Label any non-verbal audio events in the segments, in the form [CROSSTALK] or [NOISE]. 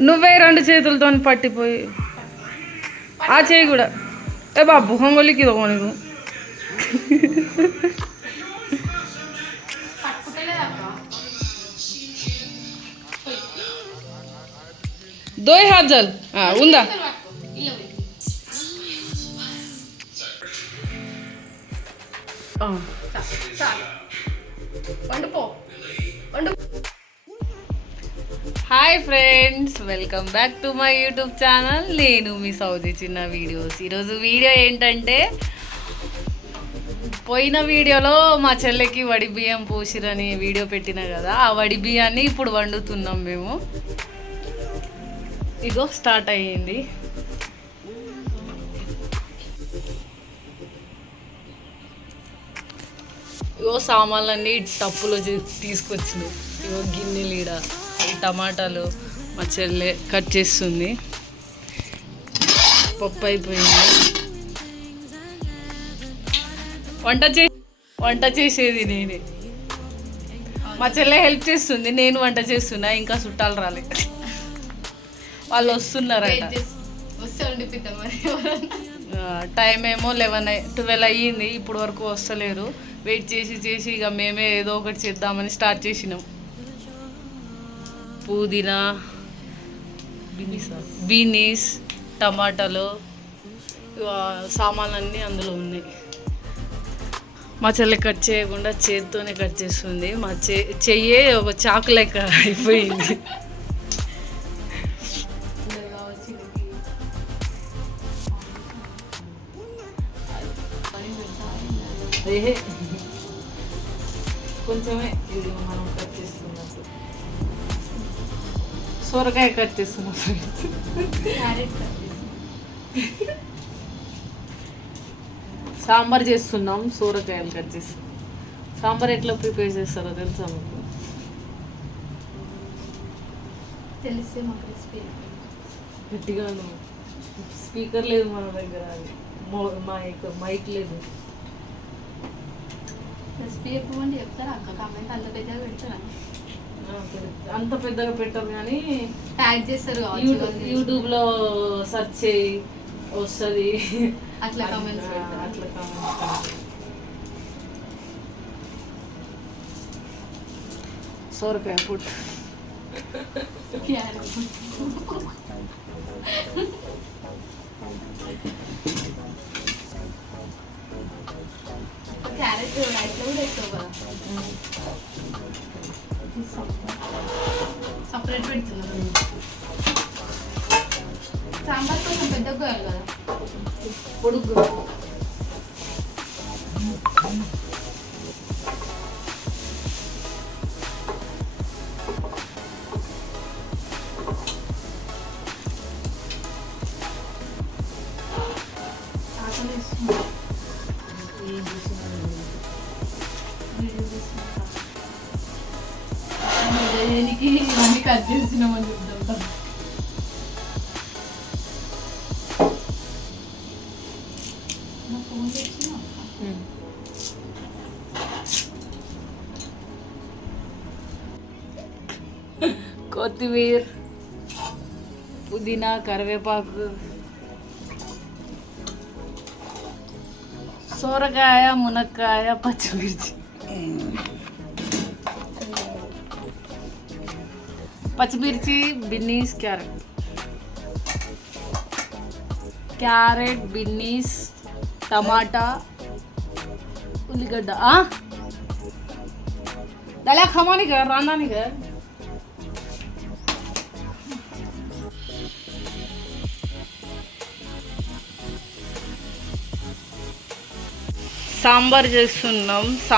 నువ్వే రెండు చేతులతో పట్టిపోయి. ఆ చేయి కూడా. ఏ బాబు హొంగోలికి ఇదో నీకు. దోయ్ హాజల్ ఉందా? ఆ. వండు. Hi friends welcome back to my YouTube channel నేను మీ సౌజీ చిన్న వీడియోస్ ఈరోజు వీడియో ఏంటంటే పోయిన వీడియోలో మా చెల్లెకి వడి బియ్యం పోసిరని వీడియో పెట్టిన కదా ఆ వడి బియ్యాన్ని ఇప్పుడు వండుతున్నాం మేము. ఇగో స్టార్ట్ అయ్యింది. ఇగో సామాన్లన్నీ టప్పులో తీసుకొచ్చినాయి ఇగో గిన్నెలు ఈడ ఈ టమాటాలు మా చెల్లె కట్ చేస్తుంది. పప్పు అయిపోయింది. వంట చే వంట చేసేది నేనే. మా చెల్లె హెల్ప్ చేస్తుంది నేను వంట చేస్తున్నా ఇంకా చుట్టాలు రాలే. వాళ్ళు వస్తున్నారట. వస్తే వండిపిద్దాం మరి టైం ఏమో లెవెన్ ట్వెల్వ్ అయ్యింది ఇప్పుడు వరకు వస్తలేరు వెయిట్ చేసి చేసి ఇక మేమే ఏదో ఒకటి చేద్దామని స్టార్ట్ చేసినాం. పుదీనా బీనీస్ టమాటాలు సామాన్ సామాన్లన్నీ అందులో ఉన్నాయి. మా చెల్లి కట్ చేయకుండా చేతితోనే కట్ చేస్తుంది. మా చే చెయ్యే ఒక చాకు లెక్క అయిపోయింది. ఏహే. కొంచెమే ఇది మనం కట్ చేసుకున్నట్టు సొరకాయ కట్ చేస్తున్నట్టు సాంబార్ చేస్తున్నాం సొరకాయలు కట్ చేస్తున్నాం సాంబార్ ఎట్లా ప్రిపేర్ చేస్తారో తెలుసా మీకు? తెలిస్తే మాకు గట్టిగా స్పీకర్ లేదు మన దగ్గర మో- మైక్ మైక్ లేదు. రెసిపీ చెప్పమంటే చెప్తారా అక్క కామెంట్ అంత పెద్దగా పెడతారా? అంత పెద్దగా పెట్టరు కానీ ట్యాగ్ చేస్తారు యూట్యూబ్. యూట్యూబ్లో సెర్చ్ చేయి వస్తుంది. అట్లా పెడతారా? అట్లా కామెంట్స్ సోరకాయ పుట్. [LAUGHS] [LAUGHS] [LAUGHS] క్యారెట్ క్యారెట్ రైస్లో కూడా వేస్తావు కదా. సపరేట్ పెడుతున్నాను సాంబార్ కొంచెం పెద్దగా కోయాలి కదా. పొడుగు కరివేపాకు సోరకాయ మునక్కాయ పచ్చిమిర్చి పచ్చిమిర్చి బిన్నీస్ క్యారెట్ క్యారెట్ బిన్నీస్ టమాటా ఉల్లిగడ్డ దళా ఖమాని కదా సాంబార్ చేస్తున్నాం. సా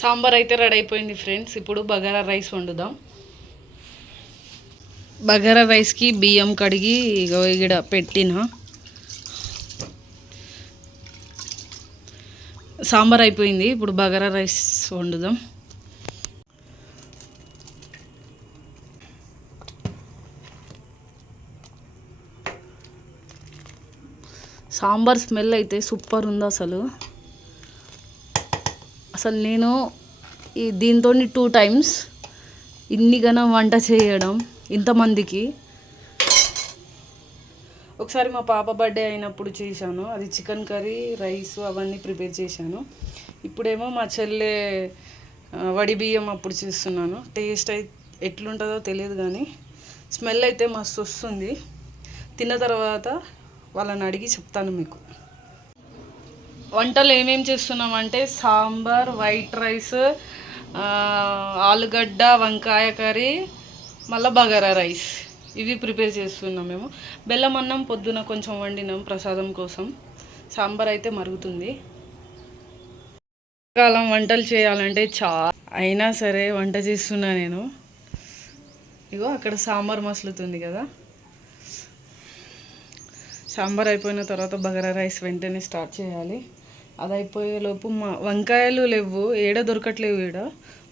సాంబార్ అయితే రెడీ అయిపోయింది ఫ్రెండ్స్. ఇప్పుడు బగారా రైస్ వండుదాం. బగారా రైస్కి బియ్యం కడిగి ఇక్కడ పెట్టిన. సాంబార్ అయిపోయింది. ఇప్పుడు బగారా రైస్ వండుదాం. సాంబార్ స్మెల్ అయితే సూపర్ ఉంది అసలు. అసలు నేను ఈ దీంతో టూ టైమ్స్ ఇన్ని గనం వంట చేయడం ఇంతమందికి. ఒకసారి మా పాప బర్త్డే అయినప్పుడు చేశాను. అది చికెన్ కర్రీ రైస్ అవన్నీ ప్రిపేర్ చేశాను. ఇప్పుడేమో మా చెల్లె వడి బియ్యం అప్పుడు చేస్తున్నాను. టేస్ట్ అయితే ఎట్లుంటుందో తెలియదు కానీ స్మెల్ అయితే మస్తు వస్తుంది. తిన్న తర్వాత వాళ్ళని అడిగి చెప్తాను మీకు. వంటలు ఏమేం చేస్తున్నామంటే సాంబార్ వైట్ రైస్ ఆలుగడ్డ వంకాయ కర్రీ మళ్ళీ బగారా రైస్. ఇవి ప్రిపేర్ చేస్తున్నాం మేము. బెల్లం అన్నం పొద్దున కొంచెం వండినాం ప్రసాదం కోసం. సాంబార్ అయితే మరుగుతుంది. కాలం వంటలు చేయాలంటే చా అయినా సరే వంట చేస్తున్నా నేను. ఇగో అక్కడ సాంబార్ మసులుతుంది కదా. సాంబార్ అయిపోయిన తర్వాత బగారా రైస్ వెంటనే స్టార్ట్ చేయాలి. అది అయిపోయేలోపు మా వంకాయలు లేవు. ఏడ దొరకట్లేవు ఈడ.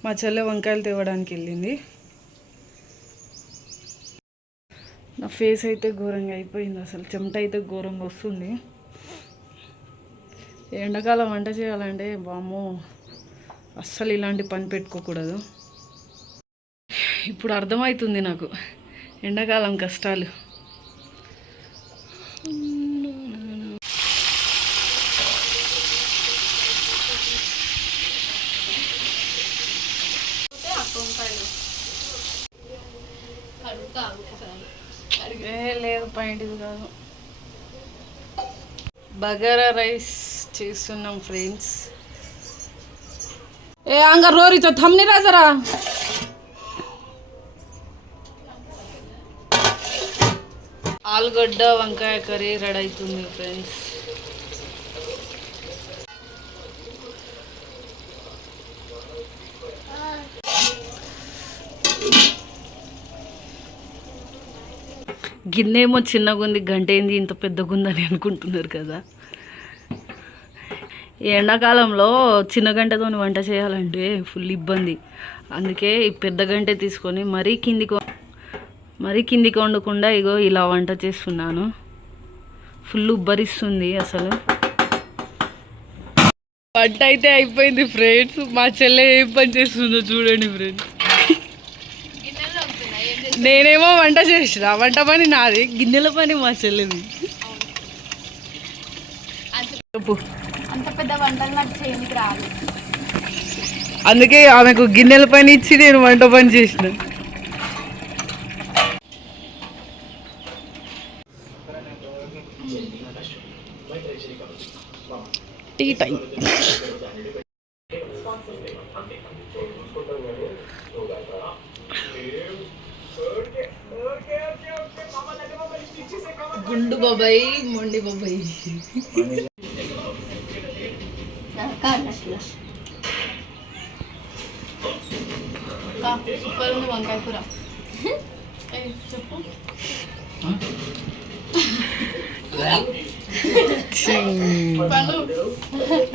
మా చెల్లె వంకాయలు తేవడానికి వెళ్ళింది. నా ఫేస్ అయితే ఘోరంగా అయిపోయింది అసలు. చెమట అయితే ఘోరంగా వస్తుంది. ఎండాకాలం వంట చేయాలంటే బామ్మో అస్సలు ఇలాంటి పని పెట్టుకోకూడదు. ఇప్పుడు అర్థమవుతుంది నాకు. ఎండాకాలం కష్టాలు కడుగుతా ఒకసారి ఏ లేదు పాయింట్ కాదు బగారా రైస్ చేస్తున్నాం ఫ్రెండ్స్. ఏ అంగ రోరితో థమ్ని రాజరా. ఆలుగడ్డ వంకాయ కర్రీ రెడీ అవుతుంది ఫ్రెండ్స్. గిన్నె ఏమో చిన్నగా ఉంది గంట ఏంది ఇంత పెద్దగా ఉందని అనుకుంటున్నారు కదా. ఎండాకాలంలో చిన్న గంటతో వంట చేయాలంటే ఫుల్ ఇబ్బంది. అందుకే ఈ పెద్ద గంట తీసుకొని మరీ కిందికి మరీ కిందికి వండకుండా ఇగో ఇలా వంట చేస్తున్నాను. ఫుల్ ఉబ్బరిస్తుంది అసలు. వంట అయితే అయిపోయింది ఫ్రెండ్స్. మా చెల్లె ఏం పని చేస్తుందో చూడండి ఫ్రెండ్స్ గిన్నెలు అవుతున్నాయి ఏం చేసి నేనేమో వంట చేసిన వంట పని నాది గిన్నెల పని మా చెల్లెది. అంత చెప్పు. అంత పెద్ద వంటలు నాకు చేయనికి రాదు. అందుకే ఆమెకు గిన్నెల పని ఇచ్చి నేను వంట పని చేసిన. Tea time. గుండు బాబాయ్ మొండి బాబాయ్. సూపర్ ఉంది వంకాయ కూర. చెప్పు.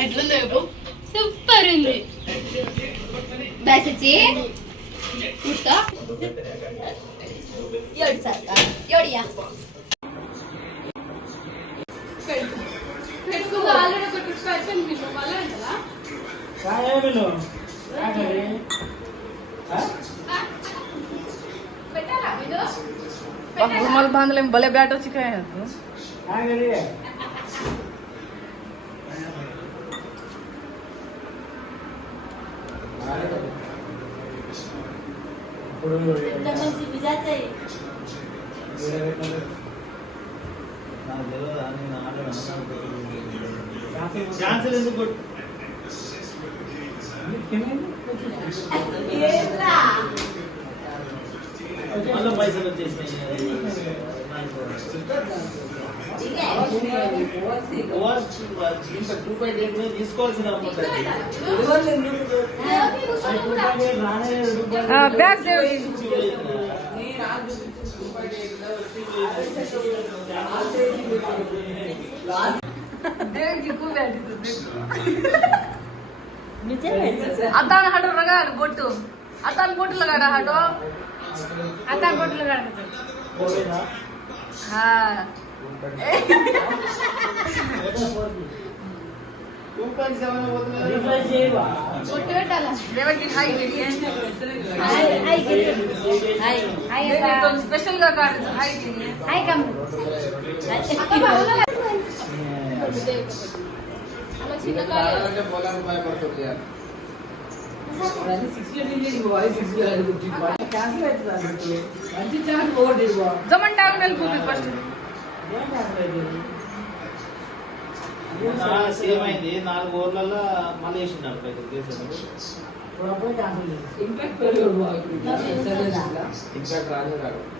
ఎట్లుంది చెప్పు. సూపర్ ఉంది. సార్ ఏడియా ఆల్రెడీ ఒక ట్రిప్ అయిపోయింది మీకు మళ్ళీ ఉంటుందా పెట్టాలా మీరు रुमाल बांध ले भले बैठो चिकाए तो ఛాన్సులు ఎందుకు మళ్ళీ పైసలు వచ్చేసినాయి టూ పాయింట్ ఎయిట్ మీద తీసుకోవాల్సిన అమౌంట్ देख जिकू बैठी तो देखो नीचे बैठ आता ना हटो लगा बोट आता ना बोट लगा रहा हटो आता बोट लगा रहा हाँ ऊपर से वाला बोल रहा है। ऊपर से वाला छोटे डाला देवर की हाई के लिए हाई हाई के लिए हाई हाई तो स्पेशल का कार्ड हाई के लिए हाई कम వెళ్ళిపోయింది దానే అనుకుంది వస్తున్న వస్తున్న ఆగింది మళ్ళీ వెళ్ళిపోయింది ఎల్ఐసి వచ్చి घरान बोलायला आपण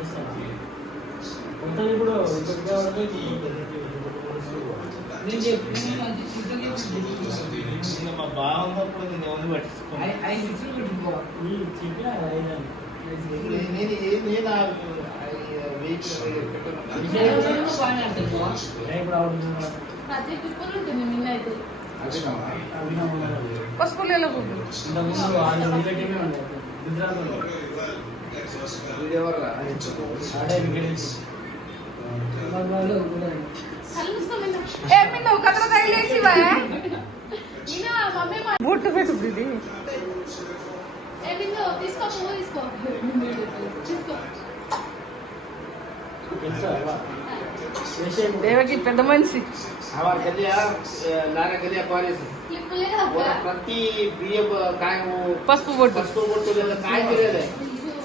దారాలు ఏమంటారు తీసుకోమను ఇప్పుడు ఇంకా మా బావ ఉన్నప్పుడు నేను ఎవరిని ఉంటుంది పసుపు ఏ మిన్ను కథలు తగిలేసి బొట్టు పెట్టుబడి ఇది తీసుకో తీసుకో తీసుకో దేవకి పెద్ద మనిషి ప్రతి బియ్యం పసుపు బొట్టు పసుపు బొట్టు కాయ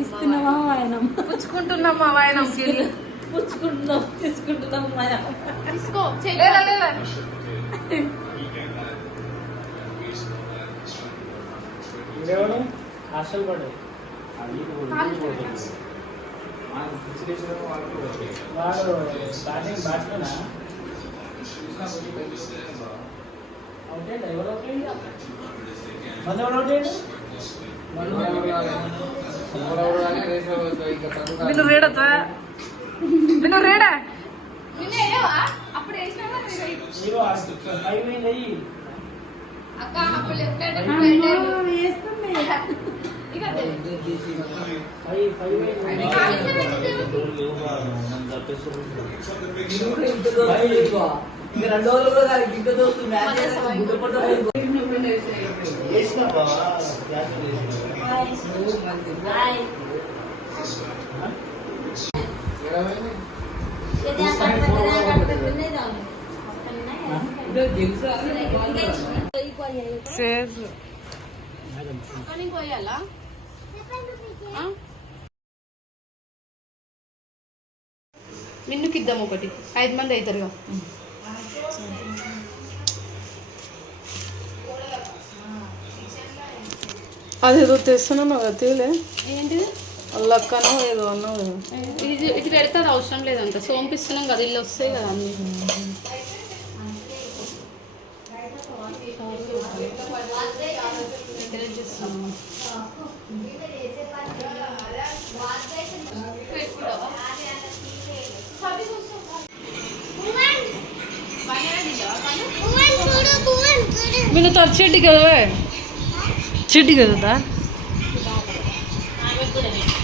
ఇస్తున్నావా ఆయన పుచ్చుకుంటున్నామ్మా వాయనం. పుచ్చుకుంటున్నాం తీసుకుంటున్నాం మన తీసుకో హాస్టల్ పడే. వాడు స్టార్టింగ్ బ్యాట్స్మెనా అవుట్ విను రేడతా విను రేడా? నిన్న రైట్ హ్యాండ్ వేస్తుంది. ఇక అదే. ఫైవ్ ఫైవ్ అయింది చేసిన బావా అక్క నీకు పోయాలా ఒకటి. ఐదు మంది అవుతారు అదేదో తెస్తున్నాను కదా తీలే ఏంటిది? అల్లక్కనో ఏదో అన్నావు ఇది ఇది పెడితే అది అవసరం లేదంట. సోంపిస్తున్నాం కదా ఇల్లు వస్తాయి కదా అన్ని. నేను తరచేటి కదా. చెడ్డి కదా ఆమె కూడా పెట్టు.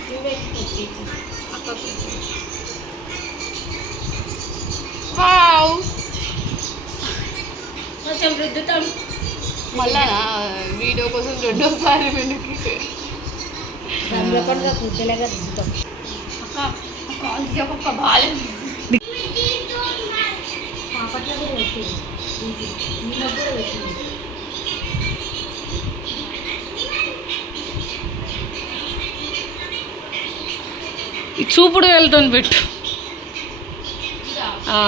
నువ్వు పెట్టుకో, పెట్టు. వావ్ కొంచెం రుద్దుతాం మళ్ళా వీడియో కోసం రెండోసారి వెనక్కి దాంట్లో కూడా కుద్దలేగా రుద్దుతాం ఒక్క బాలేదు పాపట్లో కూడా పెట్టి నీలో కూడా పెట్టింది ఈ చూపుడు వెళ్తాను పెట్టు ఆ.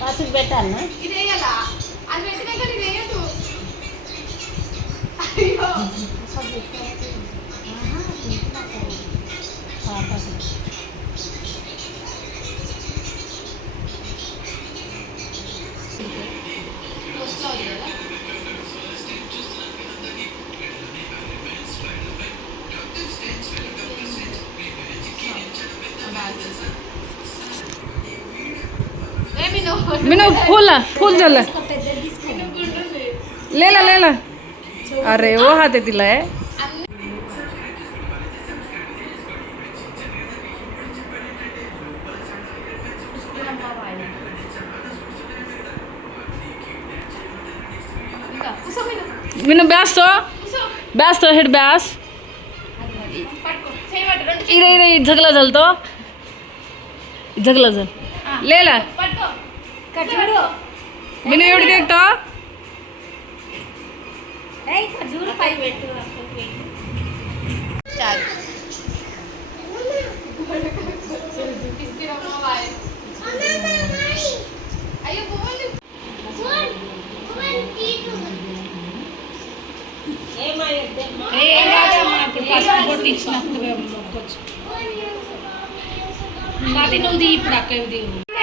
పసుపు పెట్టాలనా? ఇది వేయాలా అది పెట్టినాక ఇది వేయద్దు. అయ్యో. మీను फूल फूल झालं పెద్దది తీసుకో గుంటుంది लेला लेला अरे वो हाते दिलाय ఇంకా కూసో మీరు మీను బ్యాస్తో కూసో బ్యాస్తో हेड ब्यास పట్టుకో చేయబట్టు రెండు इरे ನೀನು ಹಿಡಿದು ಆಗ್ತಾ కొట్టించినప్పుడు మాది నువ్వు ఇప్పుడు అక్కడ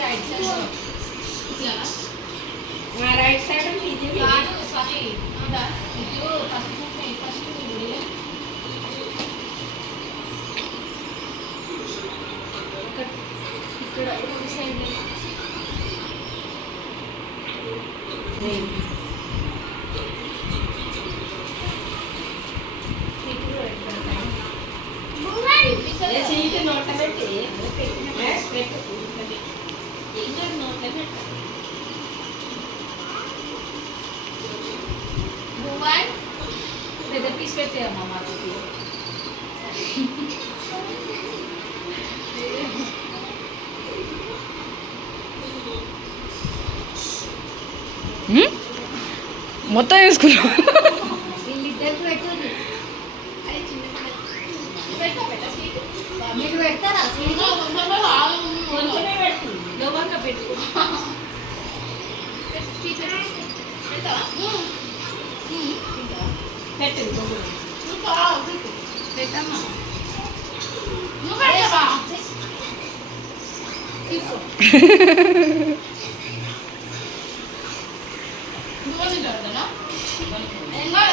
రైట్ సైడ్ రైట్ సైడ్ ఇది ఫస్ట్ ఇది ఇక్కడ ఒక సైడ్ సీటు నోట్ల పెట్టి పెట్టు ఇంకా నోట్ల పెట్టు భూవన్ పెద్ద పీస్ పెట్టేయమ్మా మాకు హ్మ్? మొత్తం వేసుకున్నావు వీళ్ళిద్దరికి పెట్టు అది చిన్న పెట్టా పెట్టా సీట్ కొంచెమే పెట్టు లోపల పెట్టుకో పెట్టు లోపల పెట్టమ్మా [LAUGHS] నువ్వు పెట్టవా తీసుకో నువ్వు తింటావునా ఇంకా తీసుకో బేటా నువ్వు తీసుకో తీసుకో పోయి వాళ్ళు అయ్యో అంటే నాకెక్కువ పెడుతున్నాంటే ఈయనకి ఎక్కువ పెట్టకుండా ఆ? ఏమవునా నూనె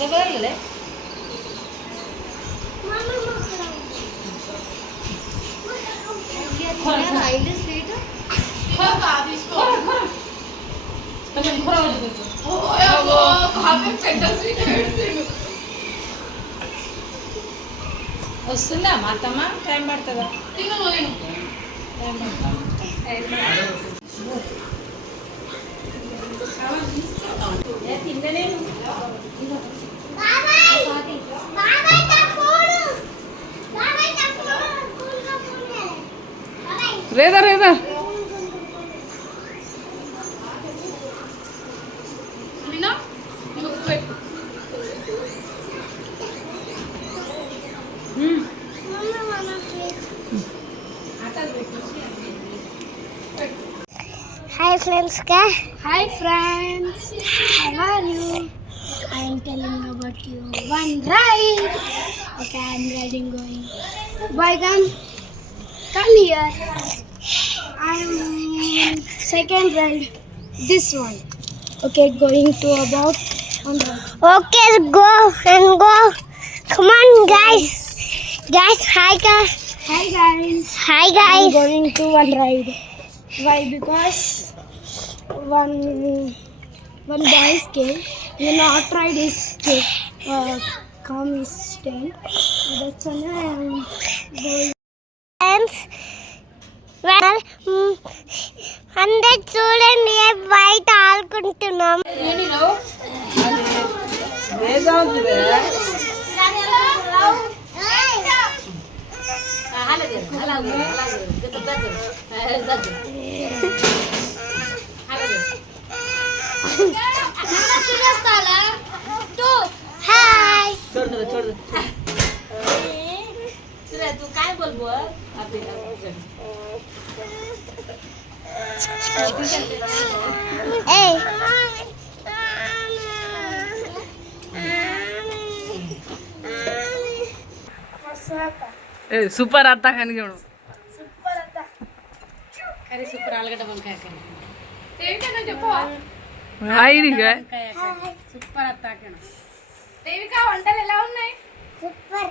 పెడుతుంది. వస్తుందా మా అత్తమ్మ టైం పడుతుందా తిను నువ్వు తిను. టైం పడుతుందా ರೇದಾ ರೇದಾ mm. Hi friends, Hi friends, how are you? I am telling about you one ride. Okay, I am riding going. Bye, gun. Come here. Second ride. This one. Okay, going to about one ride. Okay, go and go. Come on, guys. Guys, hi guys. Hi guys. Hi guys. I'm going to one ride. Why? Because one one boys came. You not tried his cake. Uh, come his stand. That's why I am going. Well, అందరు చూడండి బయట ఆడుకుంటున్నాం. Hi Apple buah, apple apple. Hey. ఏ? Super అత్త కనిగడు super అత్త super అత్త వంటలు ఎలా ఉన్నాయి? సూపర్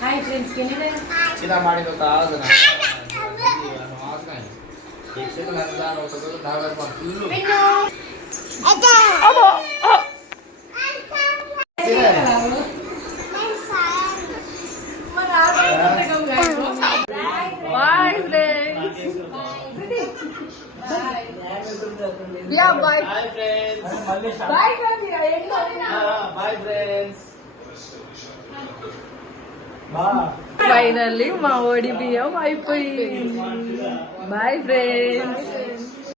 హాయ్ ఫ్రెండ్స్ కెనడా चिरा माडी तो आवाज ना आवाज काय एक सेकंड आता होतो तो दहा पण फुल्लू bye friends yeah boy hi friends boy bye friends finally మా ఓడి బియ్యం అయిపోయింది. Bye friends